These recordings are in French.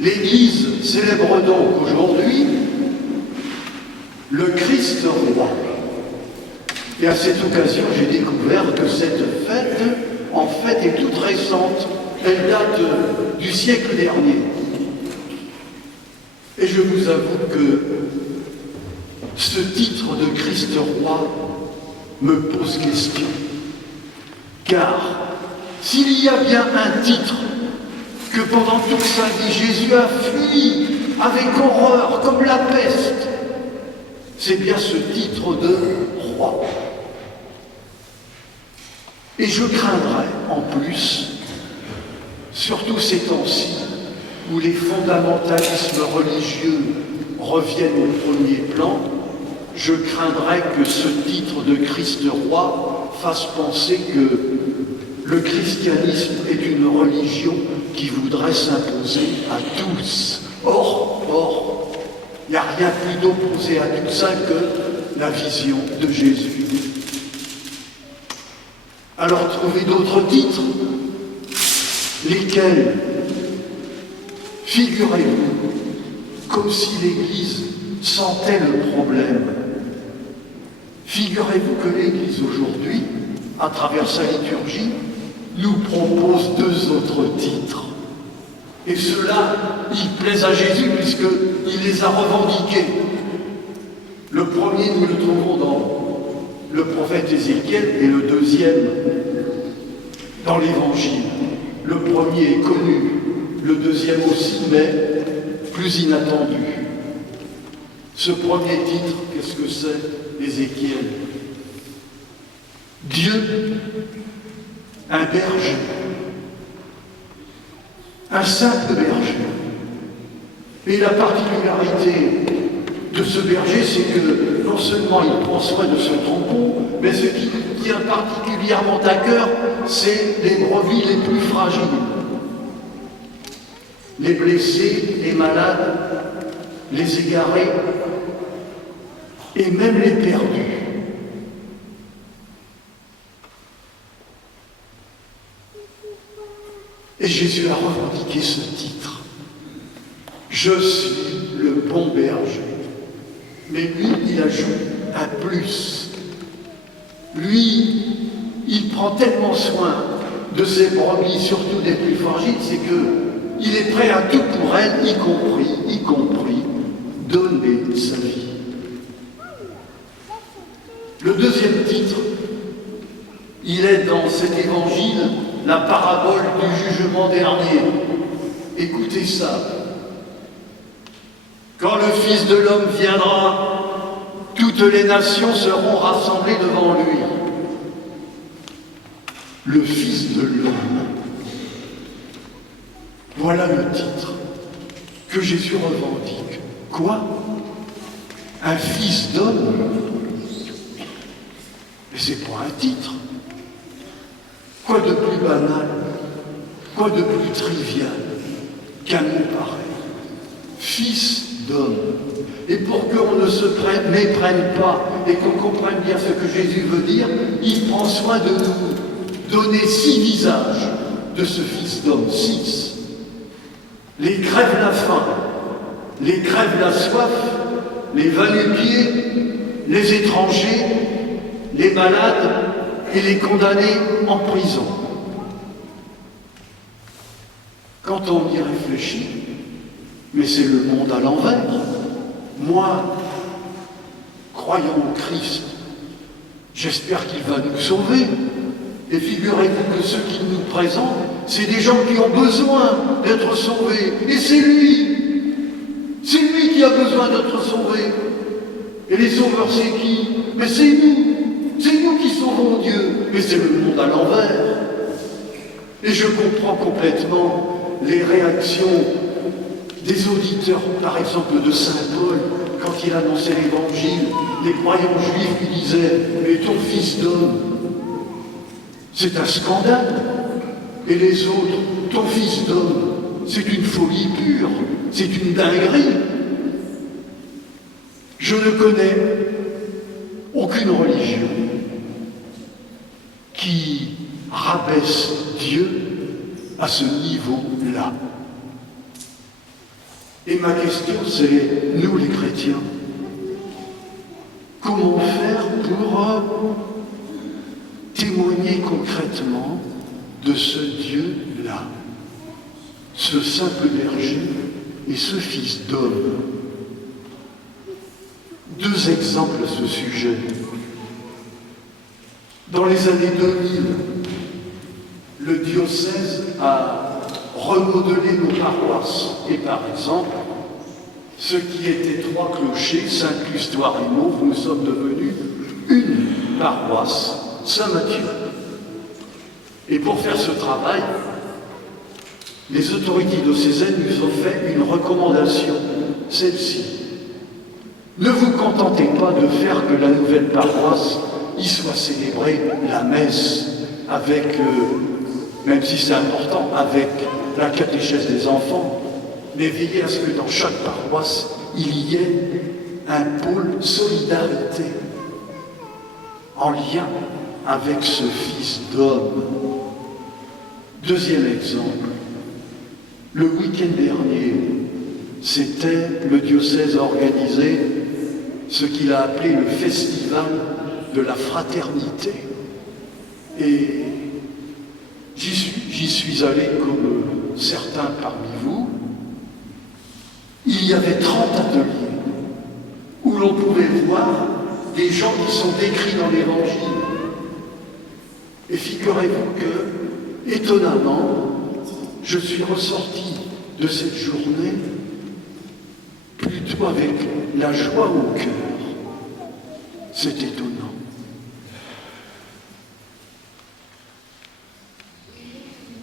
L'Église célèbre donc aujourd'hui le Christ roi. Et à cette occasion, j'ai découvert que cette fête, en fait, est toute récente. Elle date du siècle dernier. Et je vous avoue que ce titre de Christ roi me pose question. Car s'il y a bien un titre que pendant toute sa vie Jésus a fui avec horreur comme la peste, c'est bien ce titre de roi. Et je craindrais en plus, surtout ces temps-ci, où les fondamentalismes religieux reviennent au premier plan, je craindrais que ce titre de Christ roi fasse penser que le christianisme est une religion qui voudrait s'imposer à tous. Or, il n'y a rien plus d'opposé à tout ça que la vision de Jésus. Alors trouvez d'autres titres, lesquels, figurez-vous, comme si l'Église sentait le problème. Figurez-vous que l'Église aujourd'hui, à travers sa liturgie, nous propose deux autres titres. Et ceux-là, ils plaisent à Jésus puisqu'il les a revendiqués. Le premier, nous le trouvons dans le prophète Ézéchiel et le deuxième dans l'Évangile. Le premier est connu, le deuxième aussi, mais plus inattendu. Ce premier titre, qu'est-ce que c'est, Ézéchiel? Dieu, un berger, un simple berger. Et la particularité de ce berger, c'est que non seulement il prend soin de son troupeau, mais ce qui lui tient particulièrement à cœur, c'est les brebis les plus fragiles. Les blessés, les malades, les égarés, et même les perdus. Et Jésus a revendiqué ce titre. Je suis le bon berger. Mais lui, il ajoute un plus. Lui, il prend tellement soin de ses brebis, surtout des plus fragiles, c'est qu'il est prêt à tout pour elles, y compris donner sa vie. Le deuxième titre, il est dans cet évangile, la parabole du jugement dernier. Écoutez ça. Quand le Fils de l'homme viendra, toutes les nations seront rassemblées devant lui. Le Fils de l'homme. Voilà le titre que Jésus revendique. Quoi? Un fils d'homme? Mais c'est pas un titre. Quoi de plus banal, quoi de plus trivial qu'un mot pareil? Fils d'homme. Et pour qu'on ne se méprenne pas et qu'on comprenne bien ce que Jésus veut dire, il prend soin de nous donner 6 visages de ce Fils d'homme, 6. Les crèves la faim, les crèves la soif, les va-nu-pieds, les étrangers, les malades et les condamnés en prison. Quand on y réfléchit, mais c'est le monde à l'envers. Moi, croyant au Christ, j'espère qu'il va nous sauver. Et figurez-vous que ceux qu'il nous présente, c'est des gens qui ont besoin d'être sauvés. Et c'est lui qui a besoin d'être sauvé. Et les sauveurs, c'est qui? Mais c'est nous qui sauvons Dieu. Mais c'est le monde à l'envers. Et je comprends complètement les réactions des auditeurs, par exemple de Saint Paul, quand il annonçait l'Évangile. Les croyants juifs lui disaient « Mais ton Fils d'homme, c'est un scandale. » Et les autres « Ton Fils d'homme, c'est une folie pure, c'est une dinguerie. » Je ne connais aucune religion qui rabaisse Dieu à ce niveau-là. Et ma question, c'est, nous les chrétiens, comment faire pour témoigner concrètement de ce Dieu-là, ce simple berger et ce fils d'homme? Deux exemples à ce sujet. Dans les années 2000, le diocèse a remodelé nos paroisses. Et par exemple, ce qui était 3 clochers, Sainte-Custoire et Mauves, nous sommes devenus une paroisse, Saint-Mathieu. Et pour faire ce travail, les autorités diocésaines nous ont fait une recommandation, celle-ci. Ne vous contentez pas de faire que la nouvelle paroisse y soit célébrée la messe avec, même si c'est important, avec la catéchèse des enfants, mais veillez à ce que dans chaque paroisse, il y ait un pôle solidarité en lien avec ce fils d'homme. Deuxième exemple, le week-end dernier, le diocèse a organisé ce qu'il a appelé le festival de la fraternité. Et j'y suis allé comme certains parmi vous. Il y avait 30 ateliers où l'on pouvait voir des gens qui sont décrits dans l'Évangile. Et figurez-vous que, étonnamment, je suis ressorti de cette journée plutôt avec la joie au cœur. C'est étonnant.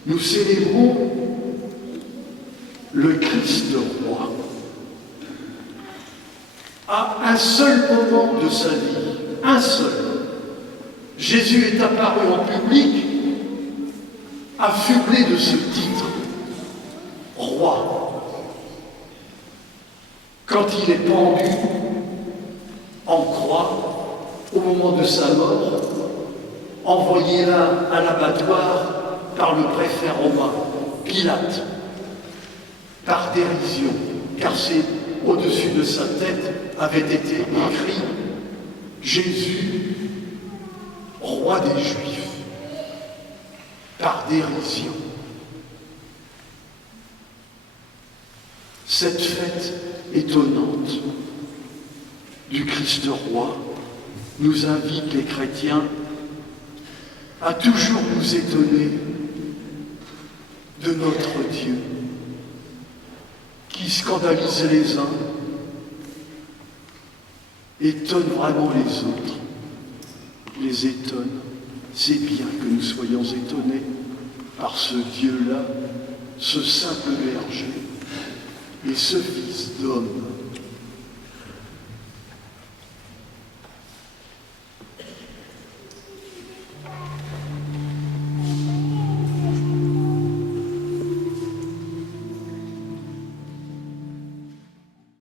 Nous célébrons le Christ roi. À un seul moment de sa vie, un seul, Jésus est apparu en public, affublé de ce titre, roi. Quand il est pendu en croix, au moment de sa mort, envoyé là à l'abattoir par le préfet romain, Pilate, par dérision, car c'est au-dessus de sa tête avait été écrit « Jésus, roi des Juifs », par dérision. Cette fête étonnante du Christ roi nous invite, les chrétiens, à toujours nous étonner de notre Dieu, qui scandalise les uns, étonne vraiment les autres, les étonne. C'est bien que nous soyons étonnés par ce Dieu-là, ce simple berger et ce fils d'homme.